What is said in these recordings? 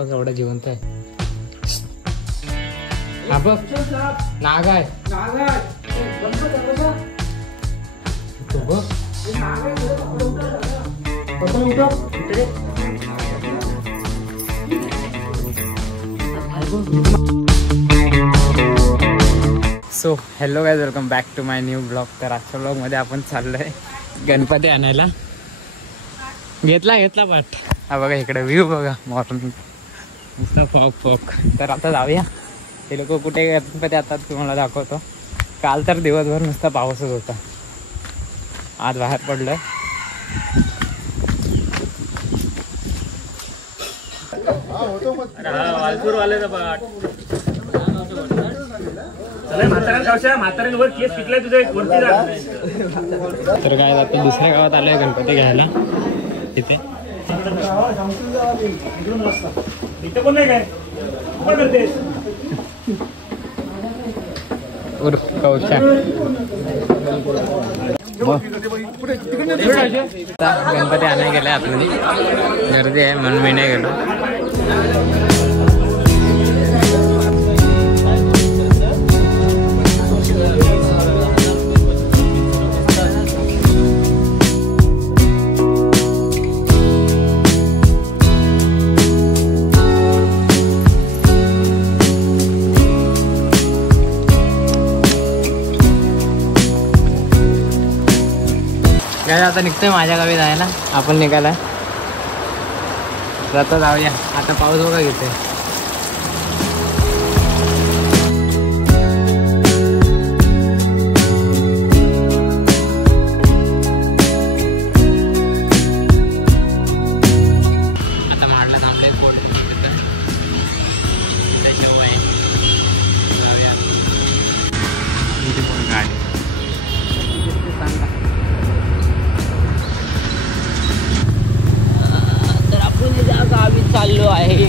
बघ एवढा जिवंत आहे. हा बघ नाग आहे. तो बघ so hello guys, welcome back to my new blog. तर आजच्या ब्लॉगमध्ये आपण चाललोय गणपती आणायला. घेतला पाठ. हा बघा इकडे व्ह्यू बघा मॉर्निंग, नुसतं फॉग फॉग. तर आता जाऊया. हे लोक कुठे गणपती आता तुम्हाला दाखवतो. काल तर दिवसभर नुसता पाऊसच होता, आज बाहेर पडलोय. तर काय आता दुसऱ्या गावात आलोय गणपती घ्यायला. इथे उर्फ कौशा गणपती आणायला गेलाय. आपली गर्दी आहे म्हणून मी नाही गेलो. काय आता निघतोय माझ्या गावी जायला. आपण निघाला आता जाऊया. आता पाऊस बघा घेतोय. आता माडला थांबले पोट गाडी. गावी चाललो आहे.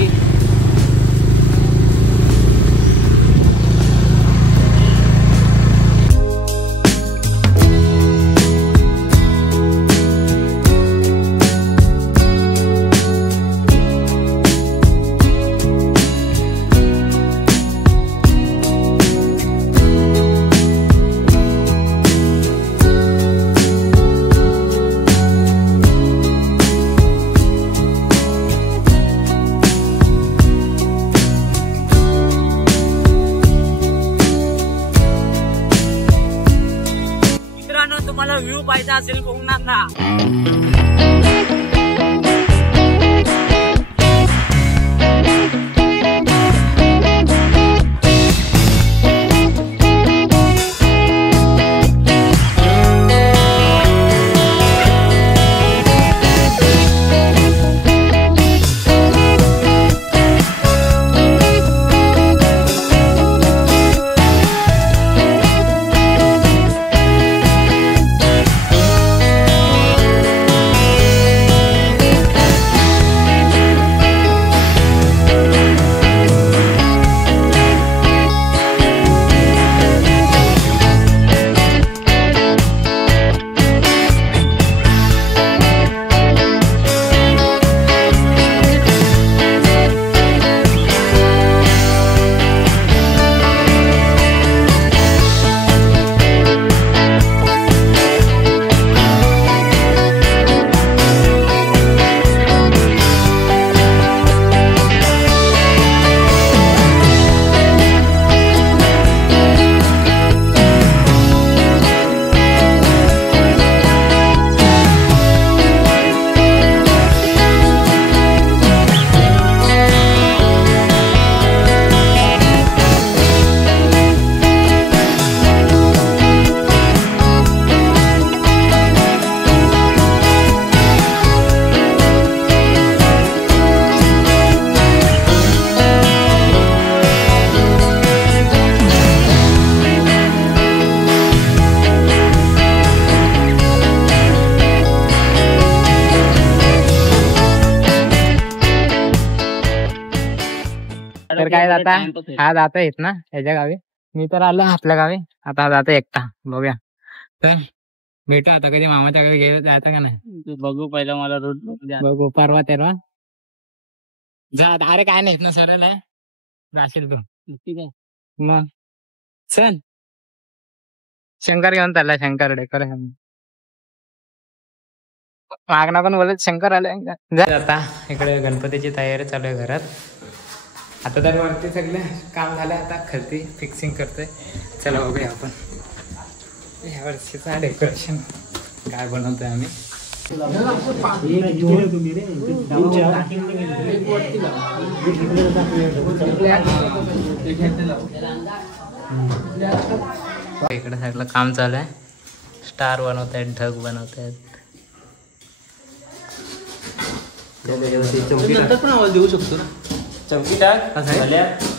तुम्हाला व्ह्यू पाहिजे असेल कोकणातला. तर काय जाता हा जाता येत ना ह्याच्या गावी. मी तर आलो आपल्या गावी. आता जाता एकटा. बघूया तर भेटू आता. कधी मामाच्या गावी जायचं का नाही बघू. पहिला मला रूट बघू. परवा तेरवा जा अरे काय नाही ना सरळ आहे जाशील तू ठीक आहे मग चल शंकर घेऊन चालला शंकर डेकोरेशन मागणा पण बोलत शंकर आले आता इकडे गणपतीची तयारी चालू आहे घरात आता तर वरती सगळे काम झालं आता खालती फिक्सिंग करतोय चला बघूया आपण या वर्षीचा डेकोरेशन काय बनवतोय आम्ही इकडे सगळं काम चालू आहे स्टार बनवत आहेत ढग बनवत आहेत पण आवाज देऊ शकतो ना चमकी टाक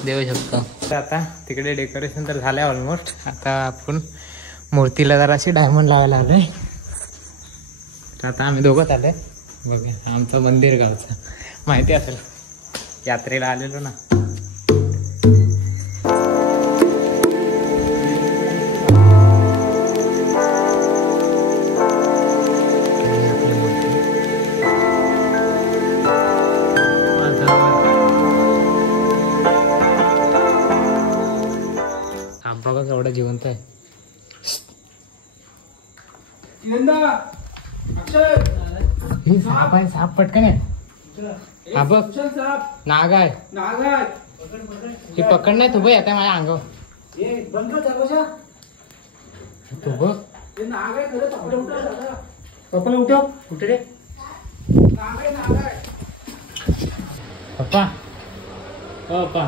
देऊ शकतो तर आता तिकडे डेकोरेशन तर झालंय ऑलमोस्ट आता आपण मूर्तीला जराशी डायमंड लावायला आलोय तर आता आम्ही दोघंच आलोय बघूया आमचं मंदिर गावचं माहिती असेल यात्रेला आलेलो ना बघा एवढा जिवंत आहे साप आहे साप पटकन आहे हा बघ नाग आहे ही पकड नाही तू बघ आता माझ्या अंगावर तू बघ पप्पाला उठव कुठे रे पप्पा पप्पा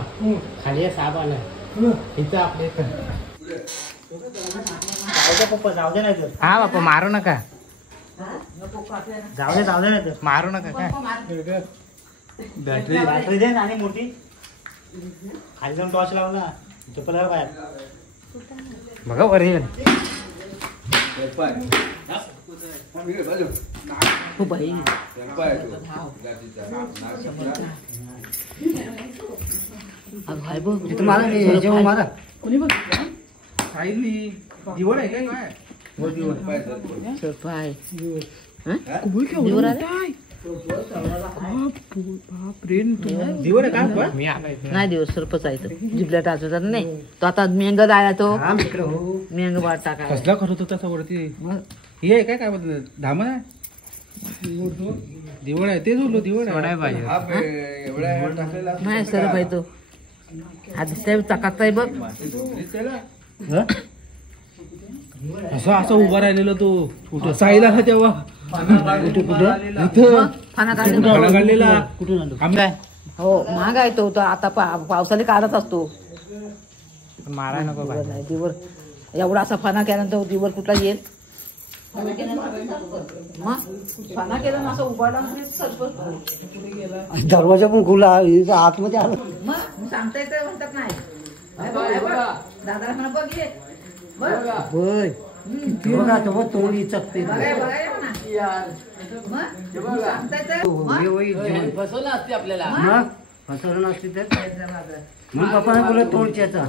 खाली साप आलाय इथं आपल्या इथं पप्पा जाऊ दे नाही तर हा बाप्पा मारू नका जाऊ दे नाही तर मारू नका काय बॅटरी दे आणि मोठी खाली जाऊन टॉर्च लावला चप्पल बाहेर बघा वर येईल मारा कोणी बघ दिवड आहे काय नाही दिवस सरपच आहे जिबल्या टाचतात नाही तो आता मेंग आला तो मेंग वाट टाका कसला करत होता वरती हे आहे काय बोलत धामण आहे दिवड आहे तेच बोललो दिवड आहे नाही सर भाई तो आधी चकाचा बघ असं उभा राहिलेलो तो कुठं साईला का तेव्हा फाना काढलेला कुठून हो महाग आहे तो आता पावसाने काढत असतो मारा नको दिवर एवढा असा फाना केल्यानंतर दिवर कुठला येईल मग फाना केला असं उभारला दरवाजा पण खुला आतमध्ये आलो मग सांगता येतं म्हणतात नाही दादाला म्हणा बघ ये तोंडी चकते बसवलं असते आपल्याला मग फसवलं नसते तर मग पप्पाने बोलत तोंडच्याचा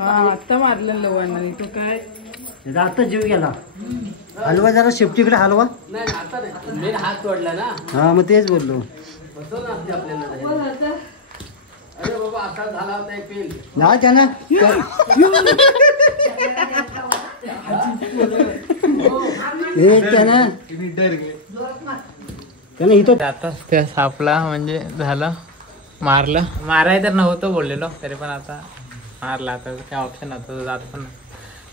आता मारलं लवांना तो काय आता जीव गेला हलवा जरा शेपटीकडे हलवा हात तोडला ना हा मग तेच बोललो अरे बाबा आता झाला होता एक पेल ना त्यांना त्यानं इथं आता त्या सापला म्हणजे झालं मारलं माराय तर नव्हतं बोललेलो तरी पण आता मारला आता काय ऑप्शन होतं जात पण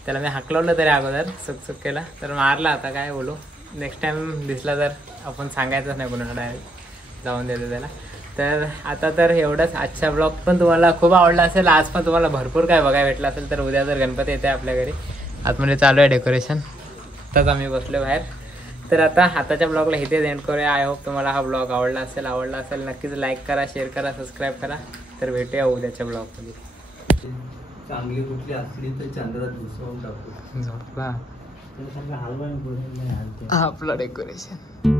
त्याला मी हाकलवलं तरी अगोदर चुक केला तर मारला आता काय बोलू नेक्स्ट टाइम दिसला तर आपण सांगायचंच नाही कोणाला डायरेक्ट जाऊन देतो त्याला तर आता तर एवढंच आजचा ब्लॉग पण तुम्हाला खूप आवडला असेल आज पण तुम्हाला भरपूर काय बघायला भेटलं असेल तर उद्या जर गणपती येते आपल्या घरी आतमध्ये चालू आहे डेकोरेशन आताच आम्ही बसलो बाहेर तर आता आताच्या ब्लॉगला इथेच एंड करूया आय होप तुम्हाला हा ब्लॉग आवडला असेल नक्कीच लाईक करा शेअर करा सबस्क्राईब करा तर भेटूया उद्याच्या ब्लॉगमध्ये चांगली कुठली असली तर चंद्रात घुसवून टाकू झोपला आपलं डेकोरेशन